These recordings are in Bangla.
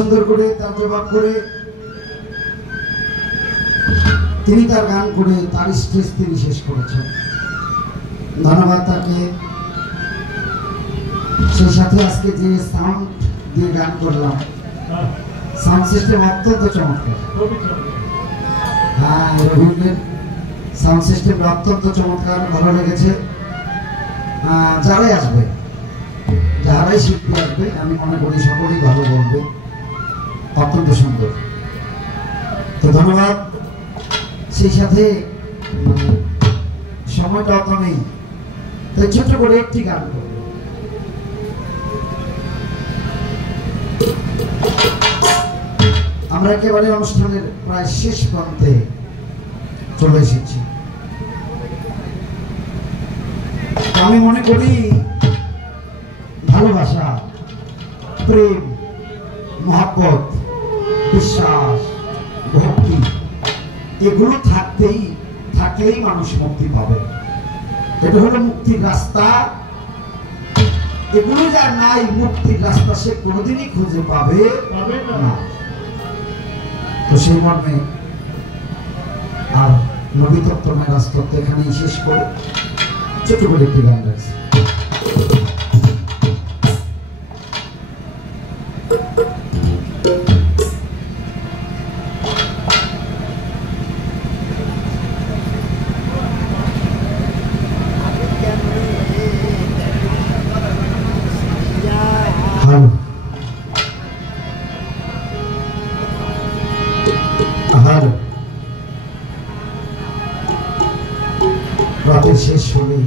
সুন্দর করে তার জবাব করে তিনি তার গান করে তার স্টেজ তিনি শেষ করেছেন। ধন্যবাদ তাকে। সেই সাথে আজকে যে সাউন্ড দিয়ে গান করলাম, সাউন্ড সিস্টেম অত্যন্ত চমৎকার। হ্যাঁ, রবীন্দ্রের সাউন্ড সিস্টেম অত্যন্ত চমৎকার, ভালো লেগেছে। যারাই আসবে, যারাই শিল্পী আসবে, আমি মনে করি সকলেই ভালো বলবে, অত্যন্ত সুন্দর। তো ধন্যবাদ। সেই সাথে সময়টা অত নেই, তাই ছোট্ট করে একটি গান করব। আমরা একেবারে অনুষ্ঠানের প্রায় শেষ প্রান্তে চলে এসেছি। আমি মনে করি ভালোবাসা, প্রেম, মহব্বত, বিশ্বাস, ভক্তি এগুলো থাকলেই মানুষ মুক্তি পাবে। এটা হলো মুক্তির রাস্তা। এগুলো যার নাই, মুক্তির রাস্তা সে কোনোদিনই খুঁজে পাবে না। তো সেই মর্মে আর নবী তত্ত্ব মেরাজ তত্ত্ব এখানেই শেষ করে ছোট করে একটি গান রাখছি। রাতের শেষ হলেই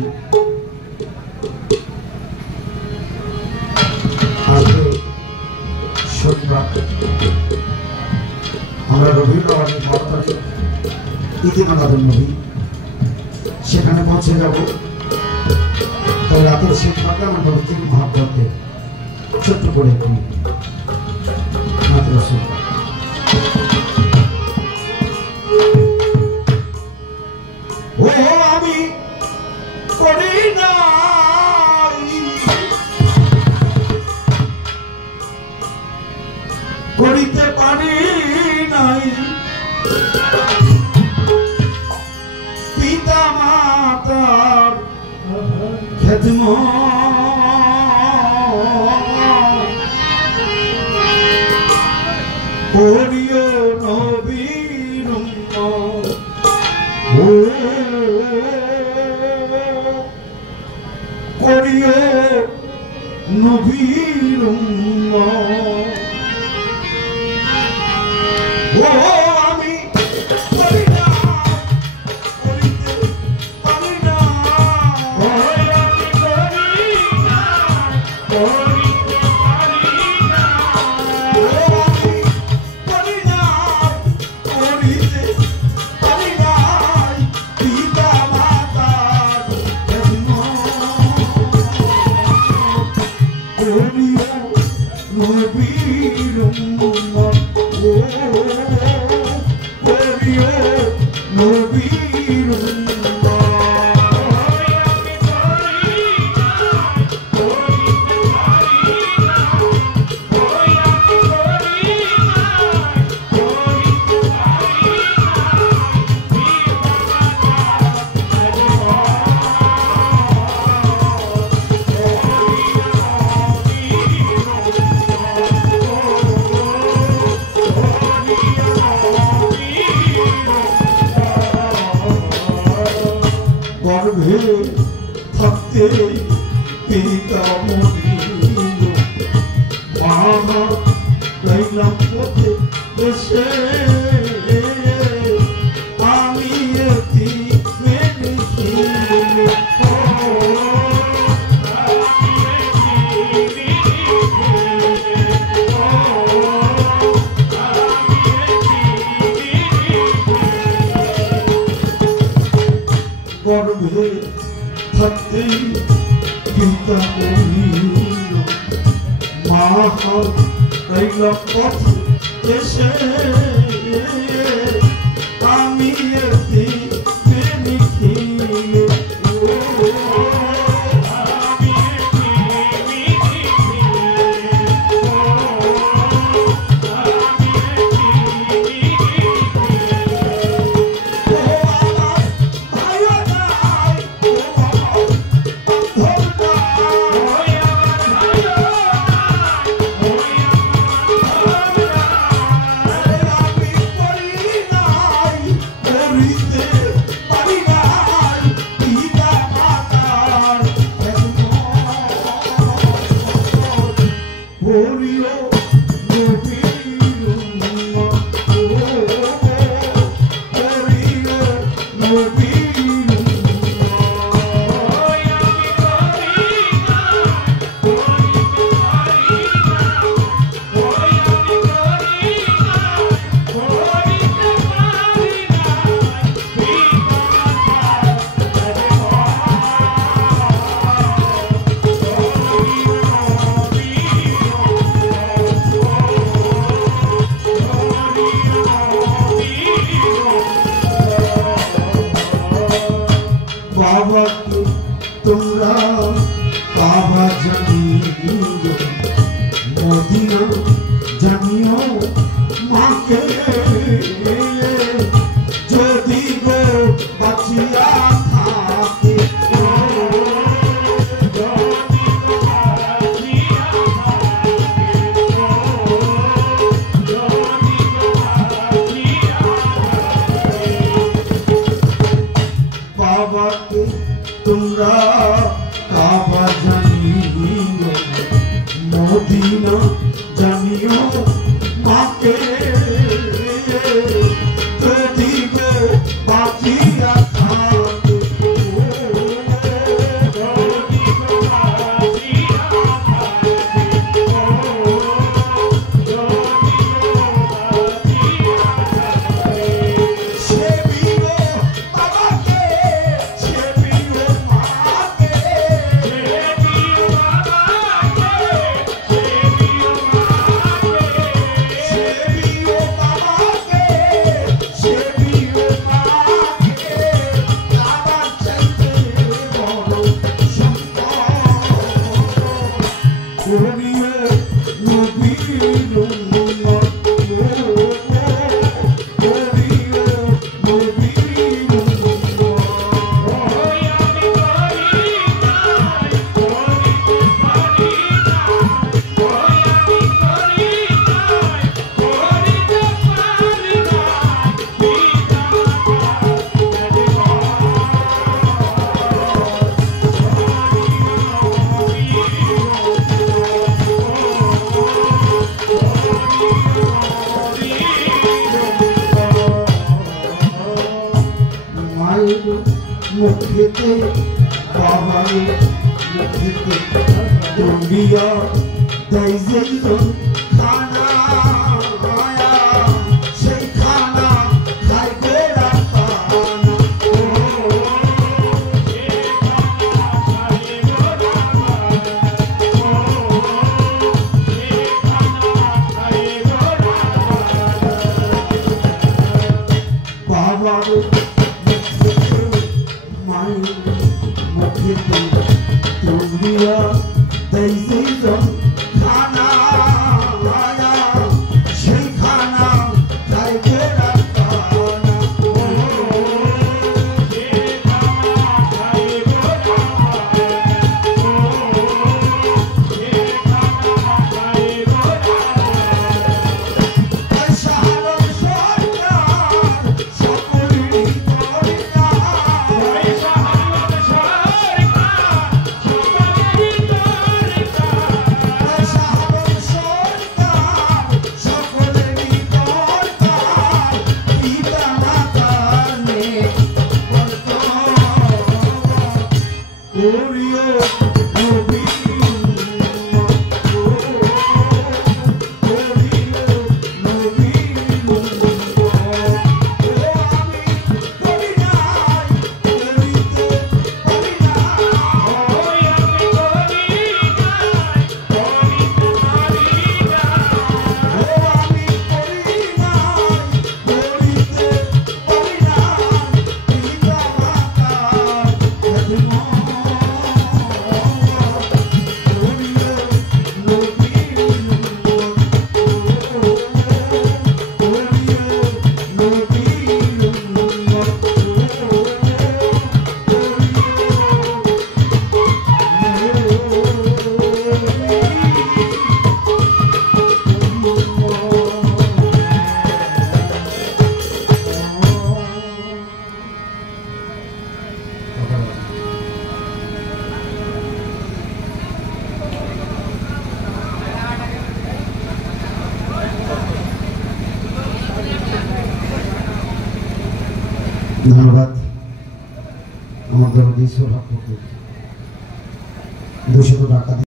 আজকে শনিবার, আমরা রবির রওয়ানি 12 তারিখ ঈদে মিলাদুন নবী, সেখানে পৌঁছে যাব। তাই রাতের শেষ ভাগে আমার নবীর মহব্বতে ছোট্ট করে একটু মাত্র শুনব। ও আমি করি নাই, করিতে পারি নাই, পিতা মাতার খেদমত, করিও নবীর উম্মত। ও করিও নবীর উম্মত। ও আমি করি না, করিতে পারি না, ও আমি করি না, করিতে পারি না, ও আমি করি না, করিতে পারি না, পিতা মাতার খেদমত, করিও নবীর উম্মত। ও করিও নবীর উম্মত। গর্ভে থাকতে পিতা মরিল, মা লাইলাম পথে দেশে, আমি এতিমে দেখিলে, গর্ভে থাকতেই পিতা মরিল, মা লাইলাম পথে দেশে, আমি এতিমে দেখিলে, আমি এতিমে দেখিলে, জানিও মাকে যদি গো বাঁচিয়া থাকে বাবাকে তোমরা কাবা জানিও মদিনা জানিও মাকে যদি গো বাঁচিয়া থাকে মুখেতে বাবার মুখেতে টুম্বিয়া দেয় যেই খানা সেই খানা খাই গোড়া পানা বাবার মুখেতে টুম্বিয়া দেয় যেই খানা সেই খানা খাই গোড়া পানা ধন্যবাদ আমাদের 200 টাকা